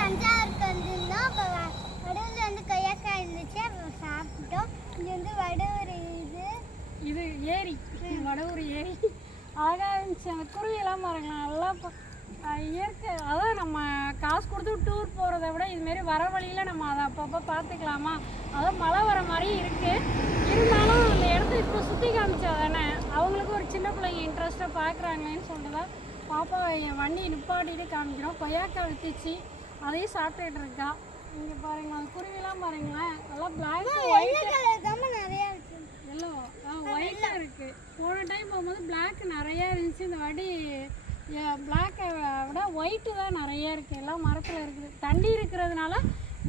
தஞ்சாவூருக்கு வந்திருந்தோம். அப்போ வடூரில் வந்து கொய்யாக்காய் இருந்துச்சு, அப்போ சாப்பிட்டோம். இங்கே வந்து வடூர் இது ஏரி, வடூர் ஏரி அழகாக இருந்துச்சு. அந்த குருவியெல்லாம் பாருங்களேன், நல்லா இயற்கை. அதான் நம்ம காசு கொடுத்து டூர் போகிறத விட இதுமாரி வர வழியில் நம்ம அதை அப்பப்போ பார்த்துக்கலாமா. அதான் மழை வர மாதிரி இருக்குது. இருந்தாலும் அந்த இடத்த இப்போ சுற்றி காமிச்சா தானே அவங்களுக்கு ஒரு சின்ன பிள்ளைங்க இன்ட்ரெஸ்ட்டாக பார்க்குறாங்களேன்னு சொல்லிட்டு தான் பாப்பா என் வண்டி நிப்பாட்டிட்டு காமிக்கிறோம். கொய்யாக்காய் வித்துச்சு, அதையும் சாப்பிட்டுட்டு இருக்கா. இங்கே பாருங்களேன், அந்த குருவிலாம் பாருங்களேன், நல்லா பிளாக் நிறையா இருக்குது. எல்லோ ஒயிட்டாக இருக்குது. போன டைம் போகும்போது பிளாக் நிறையா இருந்துச்சு. இந்த வாட்டி பிளாக்கை விட ஒயிட்டு தான் நிறையா இருக்குது. எல்லாம் மரத்தில் இருக்குது. தண்ணி இருக்கிறதுனால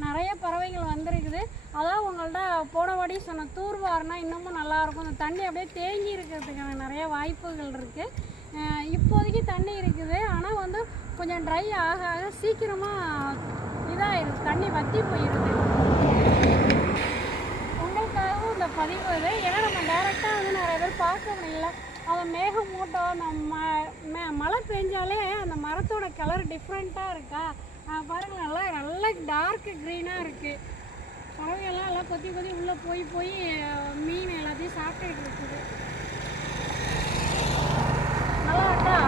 நிறைய பறவைகள் வந்திருக்குது. அதான் உங்கள்கிட்ட போன வாட்டி சொன்ன தூர்வாரினா இன்னமும் நல்லாயிருக்கும். இந்த தண்ணி அப்படியே தேங்கி இருக்கிறதுக்கான நிறைய வாய்ப்புகள் இருக்குது. இப்போதைக்கு தண்ணி இருக்குது, ஆனால் வந்து கொஞ்சம் ட்ரை ஆக ஆக சீக்கிரமாக இதாகிடுது, தண்ணி வற்றி போயிடுது. உங்களுக்காகவும் இந்த பதிவு இது. ஏன்னா நம்ம டைரெக்டாக வந்து நிறைய பேர் பார்க்க முடியல. அதை மேகமூட்டம் நம்ம மழை பெஞ்சாலே அந்த மரத்தோட கலர் டிஃப்ரெண்ட்டாக இருக்கா பாருங்கள். நல்லா டார்க் க்ரீனாக இருக்குது. பறவைகள்லாம் எல்லாம் கொத்தி உள்ளே போய் மீன் எல்லாத்தையும் சாப்பிட்டுட்டு இருக்குது. நல்லா இருக்கா?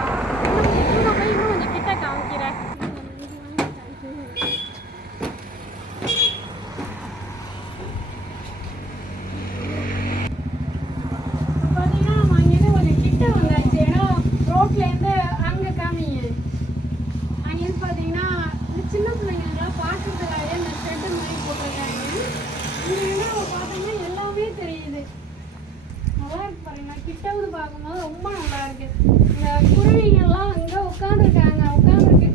இன்னும் கொஞ்சம் கிட்ட காமிக்கிறேன். பார்த்தீங்கன்னா நம்ம அங்கேருந்து கொஞ்சம் கிட்ட வந்தாச்சு. ஏன்னா ரோட்லேருந்து அங்கே காமிங்க. அங்கேருந்து பார்த்தீங்கன்னா இந்த சின்ன பிள்ளைங்களாம் பார்க்கறதுக்காக இந்த ஷெட்டு மாதிரி போட்டிருக்காங்க. இங்கே என்ன பார்த்தீங்கன்னா எல்லாமே தெரியுது. நல்லா இருக்கு பாருங்க. கிட்ட வந்து பார்க்கும்போது ரொம்ப நல்லா இருக்கு. இந்த குருவிங்கள்லாம் அங்கே உட்காந்துருக்கு.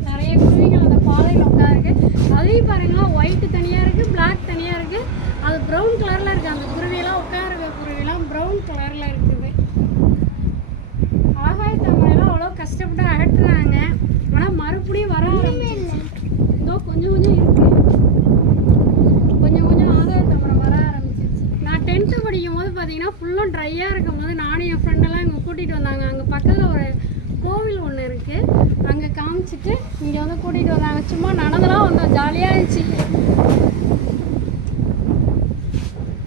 நிறைய குருவிகள் அந்த பாதையில் உட்காந்துருக்கு. அதையும் பாருங்களா, ஒயிட்டு தனியாக இருக்குது, பிளாக் தனியாக இருக்குது. அது ப்ரௌன் கலரில் இருக்குது. அந்த குருவியெல்லாம் உட்காருக்க குருவியெல்லாம் ப்ரௌன் கலரில் இருக்குது. ஆகாயத்தாமரையெல்லாம் அவ்வளோ கஷ்டப்பட்டு அகற்றுறாங்க. ஆனால் மறுபடியும் வர ஆரம்பிச்சு. இதோ கொஞ்சம் இருக்குது. கொஞ்சம் ஆகாயத்தாமரை வர ஆரம்பிச்சிருச்சு. நான் 10th படிக்கும் போது பார்த்தீங்கன்னா ஃபுல்லும் ட்ரையாக இருக்கும் போது நானும் என் ஃப்ரெண்டெல்லாம் இங்கே கூட்டிகிட்டு வந்தாங்க. அங்கே பக்கத்தில் ஒரு கோவில் ஒன்று இருக்குது, அங்கே காமிச்சிட்டு இங்கே வந்து கூட்டிகிட்டு வந்தாங்க. சும்மா நடந்தெல்லாம் வந்தோம், ஜாலியாக இருந்துச்சு.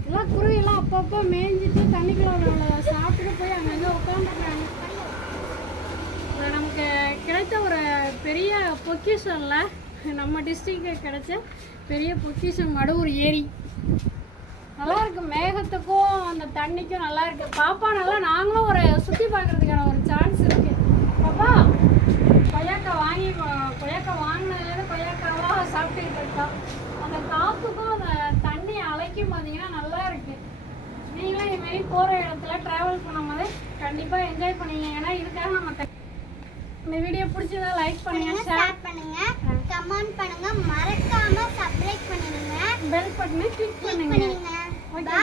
எல்லாம் குருவியெல்லாம் அப்பப்போ மேய்ஞ்சிட்டு தண்ணிக்குள்ள சாப்பிட்டுட்டு போய் அங்கங்கே உட்காந்துருக்காங்க. நமக்கு கிடைத்த ஒரு பெரிய பொக்கிஷன்ல நம்ம டிஸ்ட்ரிக்ட் கிடைச்ச பெரிய பொக்கிஷன் வடூர் ஏரி. நல்லா இருக்கு. மேகத்துக்கும் அந்த தண்ணிக்கும் நல்லா இருக்கு. பாப்பா நல்லா நாங்களும் ஒரு சுற்றி பார்க்கறதுக்கான ஒரு சான்ஸ் இருக்கு. பாப்பா கொய்யாக்காய் வாங்கினதுலேருந்து கொய்யாக்காவாக சாப்பிட்டுக்கிட்டு இருக்கா. அந்த காற்றுக்கும் அந்த தண்ணி அலைக்கும் பார்த்தீங்கன்னா நல்லா இருக்கு. நீங்களும் இதுமாரி போகிற இடத்துல ட்ராவல் பண்ணும்போது கண்டிப்பாக என்ஜாய் பண்ணுவீங்க. ஏன்னா இதுக்காக நம்ம இந்த வீடியோ பிடிச்சதா லைக் பண்ணுங்க, ஷேர் பண்ணுங்க, கமெண்ட் பண்ணுங்க, மறக்காம சப்ஸ்கிரைப் பண்ணுங்க, பெல் பட்டனை கிளிக் பண்ணுங்க. ஓகே.